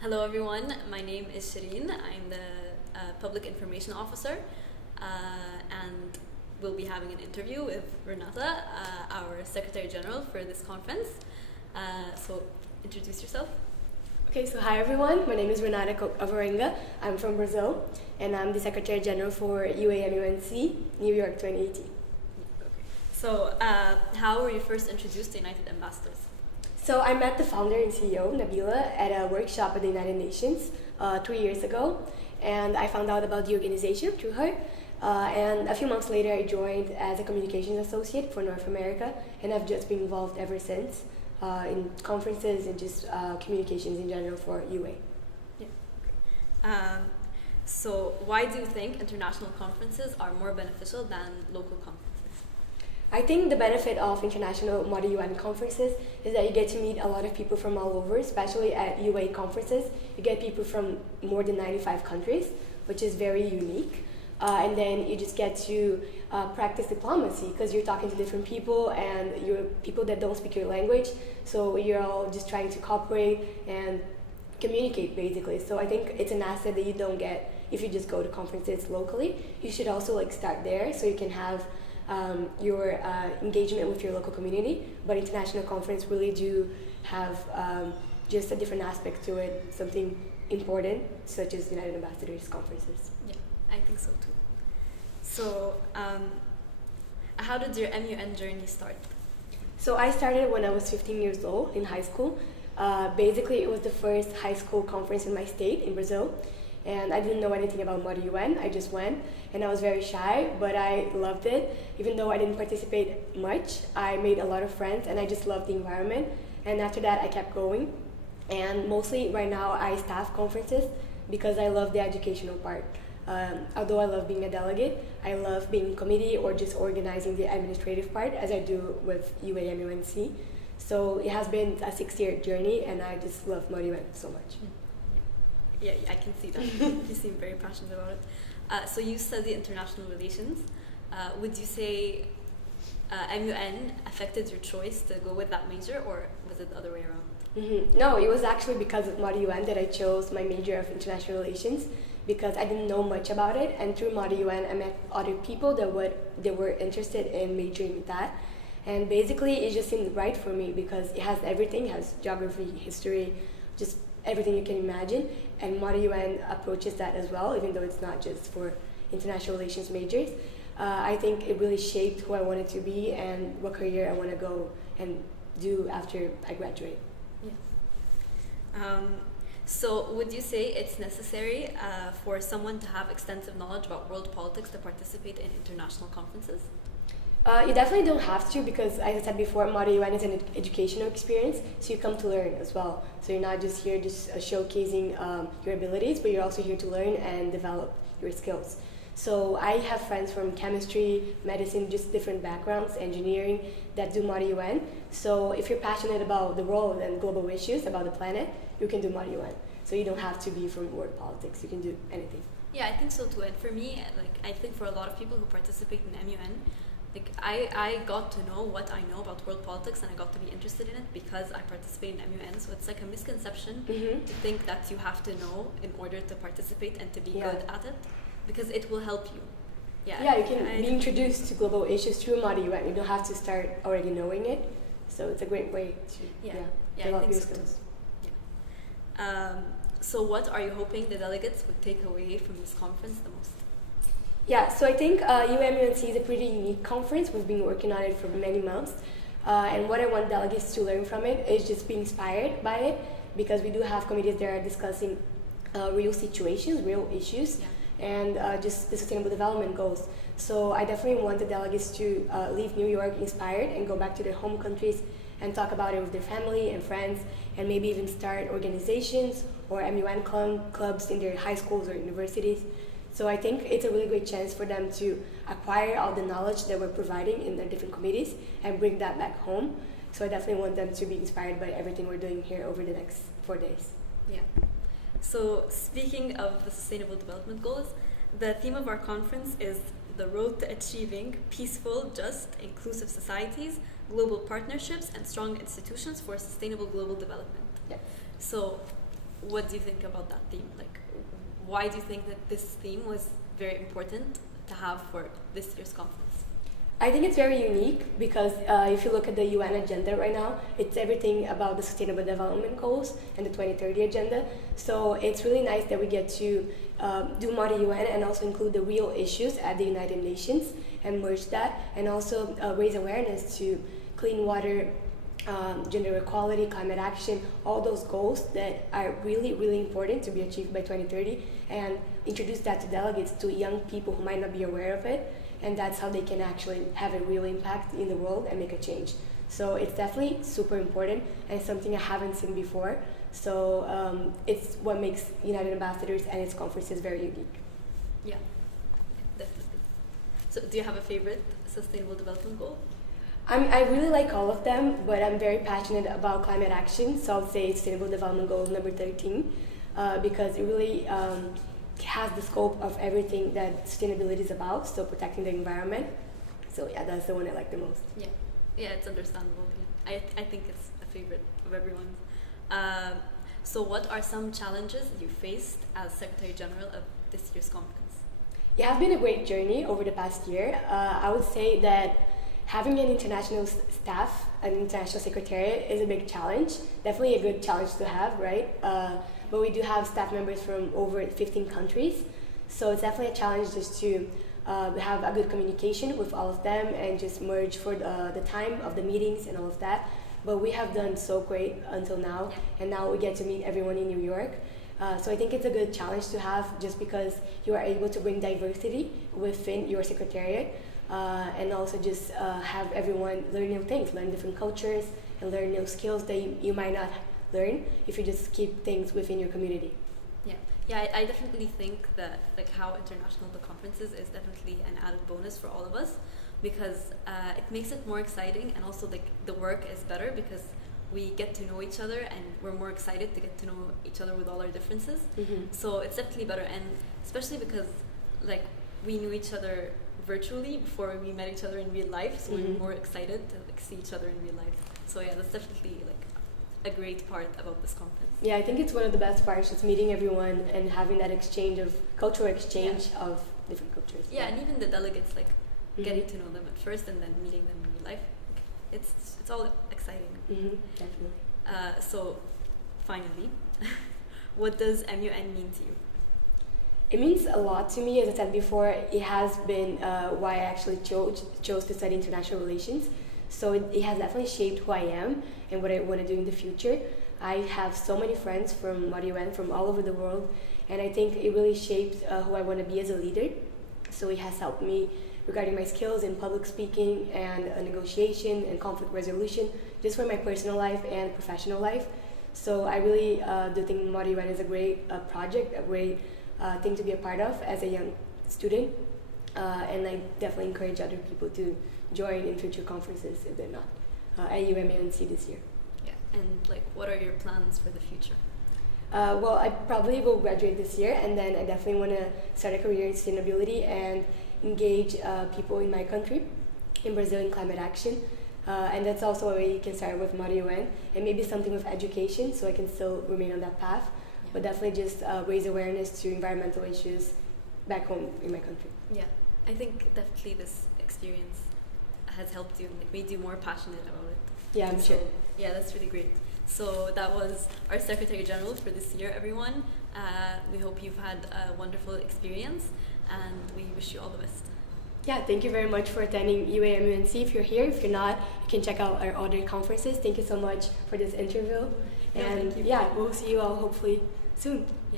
Hello everyone, my name is Shireen. I'm the Public Information Officer and we'll be having an interview with Renata, our Secretary General for this conference. So introduce yourself. Okay, so hi everyone, my name is Renata Alvarenga. I'm from Brazil and I'm the Secretary General for UA-MUNC, New York 2018. So how were you first introduced to United Ambassadors? So I met the founder and CEO, Nabila, at a workshop at the United Nations 3 years ago, and I found out about the organization through her. And a few months later, I joined as a communications associate for North America, and I've just been involved ever since in conferences and just communications in general for UA. Yeah. So why do you think international conferences are more beneficial than local conferences? I think the benefit of international Model UN conferences is that you get to meet a lot of people from all over, especially at UA conferences. You get people from more than 95 countries, which is very unique. And then you just get to practice diplomacy because you're talking to different people and you're people that don't speak your language. So you're all just trying to cooperate and communicate basically. So I think it's an asset that you don't get if you just go to conferences locally. You should also start there so you can have your engagement with your local community, but international conference really do have just a different aspect to it, something important, such as United Ambassadors conferences. Yeah, I think so too. So, how did your MUN journey start? So I started when I was 15 years old in high school. Basically, it was the first high school conference in my state, in Brazil. And I didn't know anything about Model UN. I just went, and I was very shy, but I loved it. Even though I didn't participate much, I made a lot of friends, and I just loved the environment. And after that, I kept going. And mostly right now, I staff conferences because I love the educational part. Although I love being a delegate, I love being in committee or just organizing the administrative part, as I do with UA-MUNC. So it has been a 6-year journey, and I just love Model UN so much. Yeah, I can see that. You seem very passionate about it. So you study international relations. Would you say MUN affected your choice to go with that major, or was it the other way around? No, it was actually because of Model UN that I chose my major of international relations, because I didn't know much about it, and through Model UN I met other people that were interested in majoring in that. And basically it just seemed right for me because it has everything. It has geography, history, just everything you can imagine, and Model UN approaches that as well, even though it's not just for international relations majors. I think it really shaped who I wanted to be and what career I want to go and do after I graduate. Yeah. So would you say it's necessary for someone to have extensive knowledge about world politics to participate in international conferences? You definitely don't have to because, as I said before, Model UN is an educational experience, so you come to learn as well. So you're not just here just showcasing your abilities, but you're also here to learn and develop your skills. So I have friends from chemistry, medicine, just different backgrounds, engineering, that do Model UN. So if you're passionate about the world and global issues, about the planet, you can do Model UN. So you don't have to be from world politics, you can do anything. Yeah, I think so too. And for me, I think for a lot of people who participate in MUN, I got to know what I know about world politics, and I got to be interested in it because I participate in MUN. So it's like a misconception to think that you have to know in order to participate and to be good at it, because it will help you. Yeah, you can be introduced to global issues through Model UN. You don't have to start already knowing it. So it's a great way to develop your skills. Yeah. So what are you hoping the delegates would take away from this conference the most? Yeah, so I think UA-MUNC is a pretty unique conference. We've been working on it for many months. And what I want delegates to learn from it is just be inspired by it, because we do have committees that are discussing real situations, real issues, and just the sustainable development goals. So I definitely want the delegates to leave New York inspired and go back to their home countries and talk about it with their family and friends, and maybe even start organizations or MUN clubs in their high schools or universities. So I think it's a really great chance for them to acquire all the knowledge that we're providing in the different committees and bring that back home. So I definitely want them to be inspired by everything we're doing here over the next 4 days. Yeah. So speaking of the Sustainable Development Goals, the theme of our conference is the road to achieving peaceful, just, inclusive societies, global partnerships, and strong institutions for sustainable global development. Yeah. So what do you think about that theme? Like, why do you think that this theme was very important to have for this year's conference? I think it's very unique because if you look at the UN agenda right now, it's everything about the Sustainable Development Goals and the 2030 agenda. So it's really nice that we get to do Mari UN and also include the real issues at the United Nations and merge that, and also raise awareness to clean water, gender equality, climate action, all those goals that are really, really important to be achieved by 2030, and introduce that to delegates, to young people who might not be aware of it. And that's how they can actually have a real impact in the world and make a change. So it's definitely super important and something I haven't seen before. So it's what makes United Ambassadors and its conferences very unique. Yeah, definitely. So do you have a favorite sustainable development goal? I really like all of them, but I'm very passionate about climate action. So I would say Sustainable Development Goal number 13, because it really has the scope of everything that sustainability is about, so protecting the environment. So yeah, that's the one I like the most. Yeah, it's understandable. Yeah. I think it's a favorite of everyone's. So what are some challenges you faced as Secretary General of this year's conference? Yeah, it's been a great journey over the past year. I would say that having an international staff, an international secretariat, is a big challenge. Definitely a good challenge to have, right? But we do have staff members from over 15 countries. So it's definitely a challenge just to have a good communication with all of them and just merge for the time of the meetings and all of that. But we have done so great until now, and now we get to meet everyone in New York. So I think it's a good challenge to have, just because you are able to bring diversity within your secretariat, and also just have everyone learn new things, learn different cultures, and learn new skills that you might not learn if you just keep things within your community. Yeah, I definitely think that like how international the conference is definitely an added bonus for all of us, because it makes it more exciting, and also like the work is better because we get to know each other and we're more excited to get to know each other with all our differences. So it's definitely better, and especially because like we knew each other virtually before we met each other in real life, so we're more excited to like see each other in real life. So yeah, that's definitely like a great part about this conference. Yeah, I think it's one of the best parts, just meeting everyone and having that exchange of cultural exchange of different cultures. Yeah, and even the delegates, like getting to know them at first and then meeting them in real life. It's all exciting. Definitely. So finally, what does MUN mean to you? It means a lot to me. As I said before, it has been why I actually chose to study international relations. So it has definitely shaped who I am and what I want to do in the future. I have so many friends from UN, from all over the world, and I think it really shaped who I want to be as a leader. So it has helped me regarding my skills in public speaking and negotiation and conflict resolution, just for my personal life and professional life. So I really do think UN is a great project, a great thing to be a part of as a young student, and I definitely encourage other people to join in future conferences if they're not at UA-MUNC this year. Yeah, and like what are your plans for the future? Well, I probably will graduate this year, and then I definitely want to start a career in sustainability and engage people in my country, in Brazil, in climate action. And that's also a way you can start with UN, and maybe something with education, so I can still remain on that path. But definitely just raise awareness to environmental issues back home in my country. Yeah, I think definitely this experience has helped you and like, made you more passionate about it. Yeah, I'm sure. Yeah, that's really great. So that was our Secretary General for this year, everyone. We hope you've had a wonderful experience, and we wish you all the best. Yeah, thank you very much for attending UA-MUNC. If you're here, if you're not, you can check out our other conferences. Thank you so much for this interview. And yeah, we'll see you all hopefully soon. Yeah.